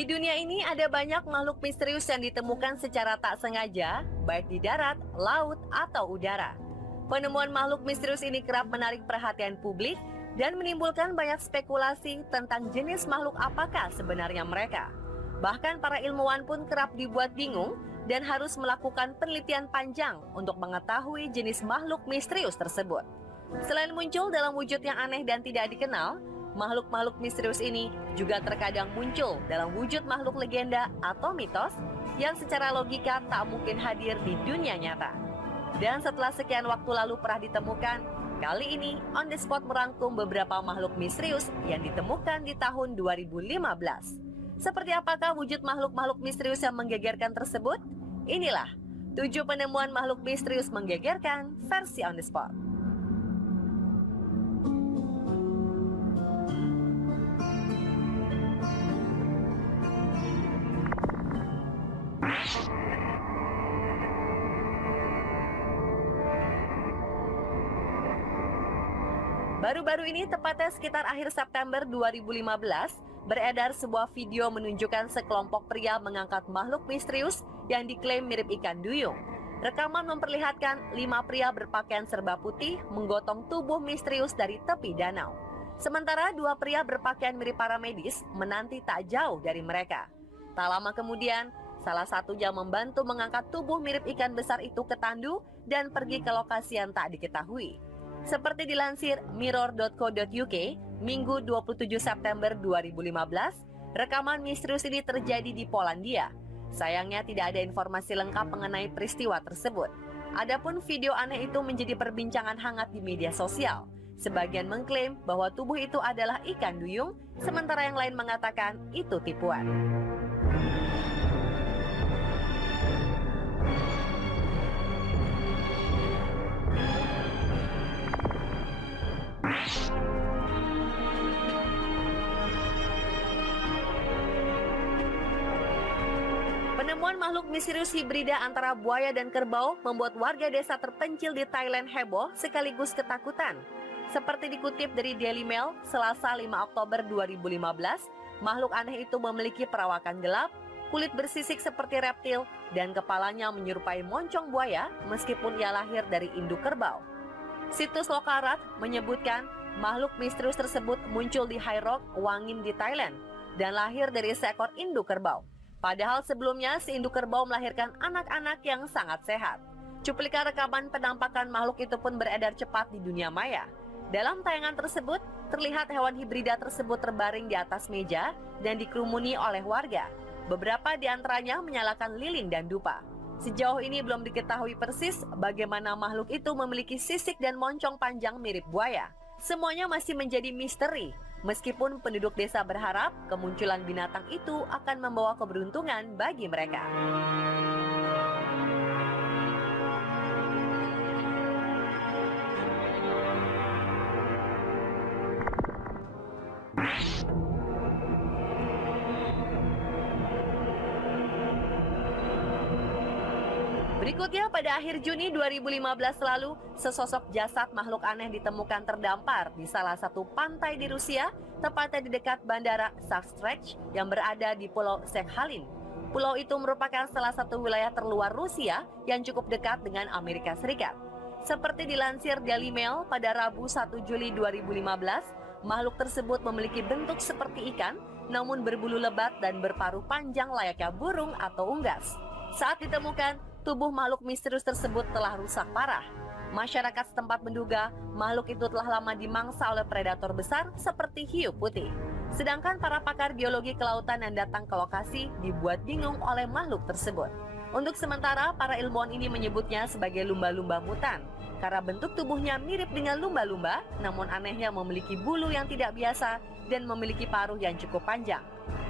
Di dunia ini ada banyak makhluk misterius yang ditemukan secara tak sengaja, baik di darat, laut, atau udara. Penemuan makhluk misterius ini kerap menarik perhatian publik dan menimbulkan banyak spekulasi tentang jenis makhluk apakah sebenarnya mereka. Bahkan para ilmuwan pun kerap dibuat bingung dan harus melakukan penelitian panjang untuk mengetahui jenis makhluk misterius tersebut. Selain muncul dalam wujud yang aneh dan tidak dikenal, makhluk-makhluk misterius ini juga terkadang muncul dalam wujud makhluk legenda atau mitos yang secara logika tak mungkin hadir di dunia nyata. Dan setelah sekian waktu lalu pernah ditemukan, kali ini On The Spot merangkum beberapa makhluk misterius yang ditemukan di tahun 2015. Seperti apakah wujud makhluk-makhluk misterius yang menggegerkan tersebut? Inilah 7 penemuan makhluk misterius menggegerkan versi On The Spot. Baru-baru ini, tepatnya sekitar akhir September 2015, beredar sebuah video menunjukkan sekelompok pria mengangkat makhluk misterius yang diklaim mirip ikan duyung. Rekaman memperlihatkan 5 pria berpakaian serba putih menggotong tubuh misterius dari tepi danau. Sementara 2 pria berpakaian mirip para medis menanti tak jauh dari mereka. Tak lama kemudian, salah satunya membantu mengangkat tubuh mirip ikan besar itu ke tandu dan pergi ke lokasi yang tak diketahui. Seperti dilansir mirror.co.uk, Minggu 27 September 2015, rekaman misterius ini terjadi di Polandia. Sayangnya tidak ada informasi lengkap mengenai peristiwa tersebut. Adapun video aneh itu menjadi perbincangan hangat di media sosial. Sebagian mengklaim bahwa tubuh itu adalah ikan duyung, sementara yang lain mengatakan itu tipuan. Penemuan makhluk misterius hibrida antara buaya dan kerbau membuat warga desa terpencil di Thailand heboh sekaligus ketakutan. Seperti dikutip dari Daily Mail, Selasa 5 Oktober 2015, makhluk aneh itu memiliki perawakan gelap, kulit bersisik seperti reptil, dan kepalanya menyerupai moncong buaya meskipun ia lahir dari induk kerbau. Situs Lokarat menyebutkan makhluk misterius tersebut muncul di Hai Rok, Wangin di Thailand, dan lahir dari seekor induk kerbau. Padahal sebelumnya si induk kerbau melahirkan anak-anak yang sangat sehat. Cuplikan rekaman penampakan makhluk itu pun beredar cepat di dunia maya. Dalam tayangan tersebut, terlihat hewan hibrida tersebut terbaring di atas meja dan dikerumuni oleh warga. Beberapa di antaranya menyalakan lilin dan dupa. Sejauh ini belum diketahui persis bagaimana makhluk itu memiliki sisik dan moncong panjang mirip buaya. Semuanya masih menjadi misteri. Meskipun penduduk desa berharap kemunculan binatang itu akan membawa keberuntungan bagi mereka. Berikutnya, pada akhir Juni 2015 lalu, sesosok jasad makhluk aneh ditemukan terdampar di salah satu pantai di Rusia, tepatnya di dekat bandara Sakstrech yang berada di Pulau Sakhalin. Pulau itu merupakan salah satu wilayah terluar Rusia yang cukup dekat dengan Amerika Serikat. Seperti dilansir Daily Mail pada Rabu 1 Juli 2015, makhluk tersebut memiliki bentuk seperti ikan, namun berbulu lebat dan berparuh panjang layaknya burung atau unggas. Saat ditemukan, tubuh makhluk misterius tersebut telah rusak parah. Masyarakat setempat menduga makhluk itu telah lama dimangsa oleh predator besar seperti hiu putih. Sedangkan para pakar biologi kelautan yang datang ke lokasi dibuat bingung oleh makhluk tersebut. Untuk sementara, para ilmuwan ini menyebutnya sebagai lumba-lumba mutan karena bentuk tubuhnya mirip dengan lumba-lumba, namun anehnya memiliki bulu yang tidak biasa dan memiliki paruh yang cukup panjang.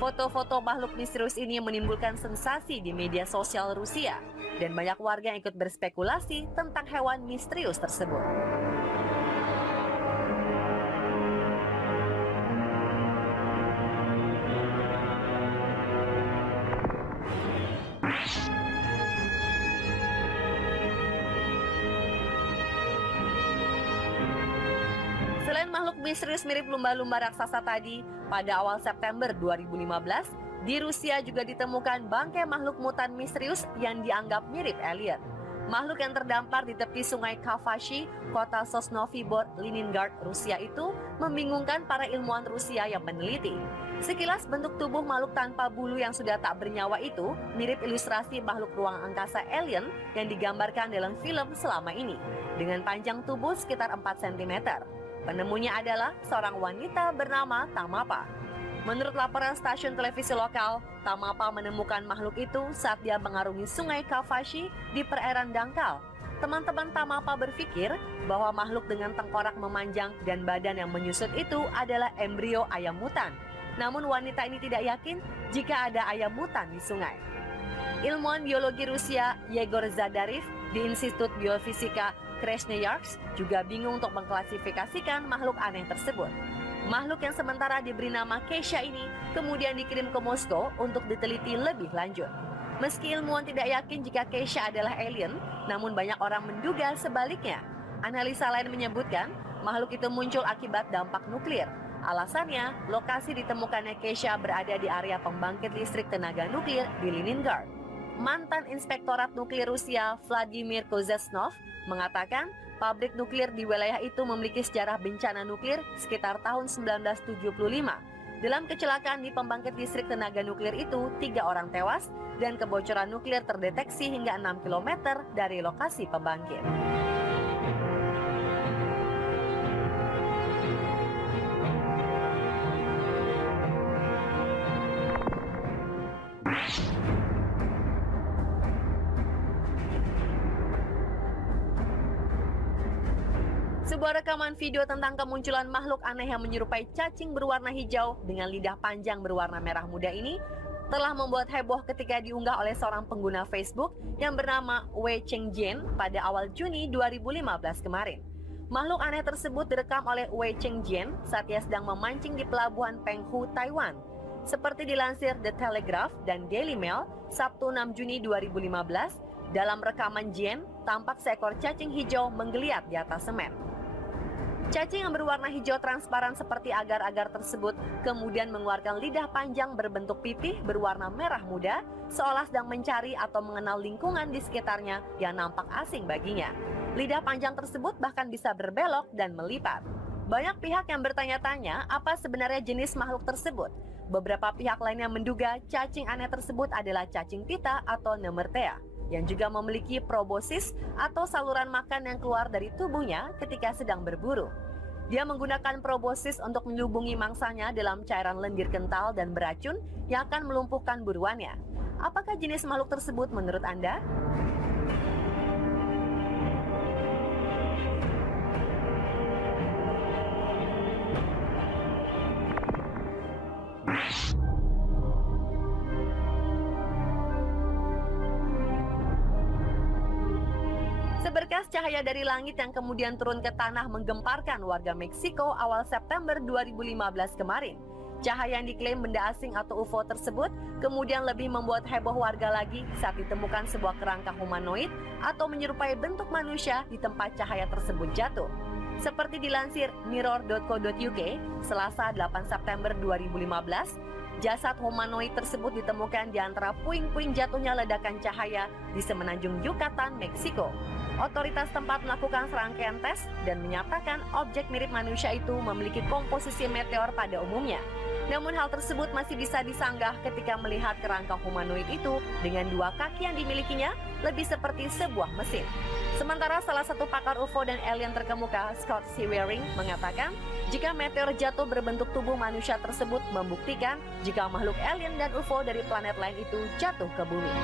Foto-foto makhluk misterius ini menimbulkan sensasi di media sosial Rusia, dan banyak warga yang ikut berspekulasi tentang hewan misterius tersebut. Selain makhluk misterius mirip lumba-lumba raksasa tadi, pada awal September 2015, Di Rusia juga ditemukan bangkai makhluk mutan misterius yang dianggap mirip alien. Makhluk yang terdampar di tepi sungai Kavashi, kota Sosnovy Bor, Leningrad, Rusia itu membingungkan para ilmuwan Rusia yang meneliti. Sekilas bentuk tubuh makhluk tanpa bulu yang sudah tak bernyawa itu mirip ilustrasi makhluk ruang angkasa alien yang digambarkan dalam film selama ini, dengan panjang tubuh sekitar 4 cm. Penemunya adalah seorang wanita bernama Tamapa. Menurut laporan stasiun televisi lokal, Tamapa menemukan makhluk itu saat dia mengarungi sungai Kavashi di perairan dangkal. Teman-teman Tamapa berpikir bahwa makhluk dengan tengkorak memanjang dan badan yang menyusut itu adalah embrio ayam mutan. Namun wanita ini tidak yakin jika ada ayam mutan di sungai. Ilmuwan biologi Rusia Yegor Zadarev di Institut Biofisika Krasnoyarsk juga bingung untuk mengklasifikasikan makhluk aneh tersebut. Makhluk yang sementara diberi nama Keisha ini kemudian dikirim ke Moskow untuk diteliti lebih lanjut. Meski ilmuwan tidak yakin jika Keisha adalah alien, namun banyak orang menduga sebaliknya. Analisa lain menyebutkan makhluk itu muncul akibat dampak nuklir. Alasannya, lokasi ditemukannya Keisha berada di area pembangkit listrik tenaga nuklir di Leningrad. Mantan Inspektorat Nuklir Rusia Vladimir Kozesnov mengatakan pabrik nuklir di wilayah itu memiliki sejarah bencana nuklir sekitar tahun 1975. Dalam kecelakaan di pembangkit listrik tenaga nuklir itu, 3 orang tewas dan kebocoran nuklir terdeteksi hingga 6 km dari lokasi pembangkit. Sebuah rekaman video tentang kemunculan makhluk aneh yang menyerupai cacing berwarna hijau dengan lidah panjang berwarna merah muda ini telah membuat heboh ketika diunggah oleh seorang pengguna Facebook yang bernama Wei Chengjian pada awal Juni 2015 kemarin. Makhluk aneh tersebut direkam oleh Wei Chengjian saat ia sedang memancing di pelabuhan Penghu, Taiwan. Seperti dilansir The Telegraph dan Daily Mail, Sabtu 6 Juni 2015, dalam rekaman Jian, tampak seekor cacing hijau menggeliat di atas semen. Cacing yang berwarna hijau transparan seperti agar-agar tersebut kemudian mengeluarkan lidah panjang berbentuk pipih berwarna merah muda, seolah sedang mencari atau mengenal lingkungan di sekitarnya yang nampak asing baginya. Lidah panjang tersebut bahkan bisa berbelok dan melipat. Banyak pihak yang bertanya-tanya apa sebenarnya jenis makhluk tersebut. Beberapa pihak lainnya menduga cacing aneh tersebut adalah cacing pita atau Nemertea, yang juga memiliki proboscis atau saluran makan yang keluar dari tubuhnya ketika sedang berburu. Dia menggunakan proboscis untuk menyelubungi mangsanya dalam cairan lendir kental dan beracun yang akan melumpuhkan buruannya. Apakah jenis makhluk tersebut menurut Anda? Seberkas cahaya dari langit yang kemudian turun ke tanah menggemparkan warga Meksiko awal September 2015 kemarin. Cahaya yang diklaim benda asing atau UFO tersebut kemudian lebih membuat heboh warga lagi saat ditemukan sebuah kerangka humanoid atau menyerupai bentuk manusia di tempat cahaya tersebut jatuh. Seperti dilansir mirror.co.uk, Selasa 8 September 2015, jasad humanoid tersebut ditemukan di antara puing-puing jatuhnya ledakan cahaya di semenanjung Yucatan, Meksiko. Otoritas tempat melakukan serangkaian tes dan menyatakan objek mirip manusia itu memiliki komposisi meteor pada umumnya. Namun hal tersebut masih bisa disanggah ketika melihat kerangka humanoid itu dengan 2 kaki yang dimilikinya lebih seperti sebuah mesin. Sementara salah satu pakar UFO dan alien terkemuka, Scott C. Waring, mengatakan jika meteor jatuh berbentuk tubuh manusia tersebut membuktikan jika makhluk alien dan UFO dari planet lain itu jatuh ke bumi.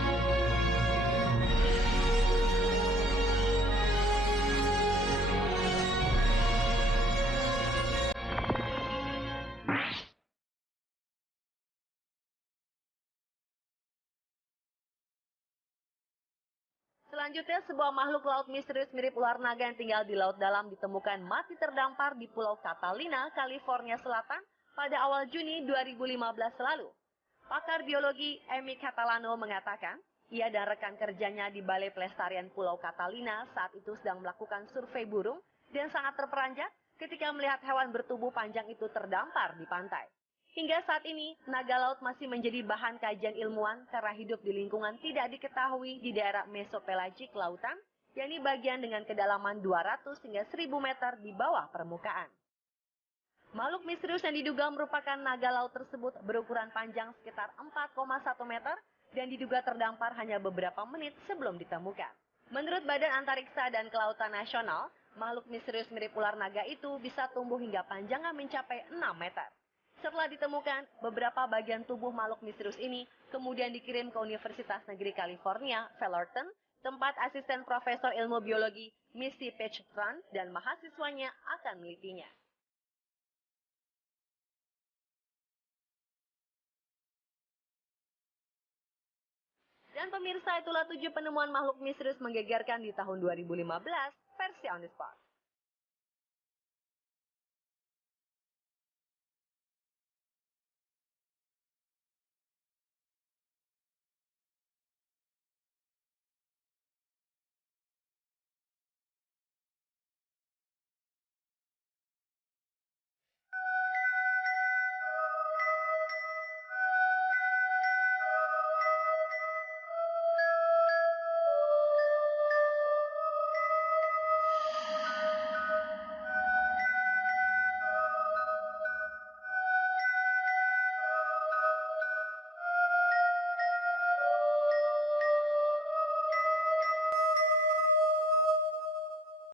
Selanjutnya, sebuah makhluk laut misterius mirip ular naga yang tinggal di laut dalam ditemukan mati terdampar di Pulau Catalina, California Selatan pada awal Juni 2015 lalu. Pakar biologi Amy Catalano mengatakan, ia dan rekan kerjanya di Balai Pelestarian Pulau Catalina saat itu sedang melakukan survei burung dan sangat terperanjat ketika melihat hewan bertubuh panjang itu terdampar di pantai. Hingga saat ini, naga laut masih menjadi bahan kajian ilmuwan karena hidup di lingkungan tidak diketahui di daerah mesopelagik lautan, yakni bagian dengan kedalaman 200 hingga 1000 meter di bawah permukaan. Makhluk misterius yang diduga merupakan naga laut tersebut berukuran panjang sekitar 4,1 meter dan diduga terdampar hanya beberapa menit sebelum ditemukan. Menurut Badan Antariksa dan Kelautan Nasional, makhluk misterius mirip ular naga itu bisa tumbuh hingga panjangnya mencapai 6 meter. Setelah ditemukan, beberapa bagian tubuh makhluk misterius ini kemudian dikirim ke Universitas Negeri California, Fullerton, tempat asisten profesor ilmu biologi Misty Pechtran dan mahasiswanya akan melitinya. Dan pemirsa, itulah 7 penemuan makhluk misterius menggegerkan di tahun 2015 versi On The Spot.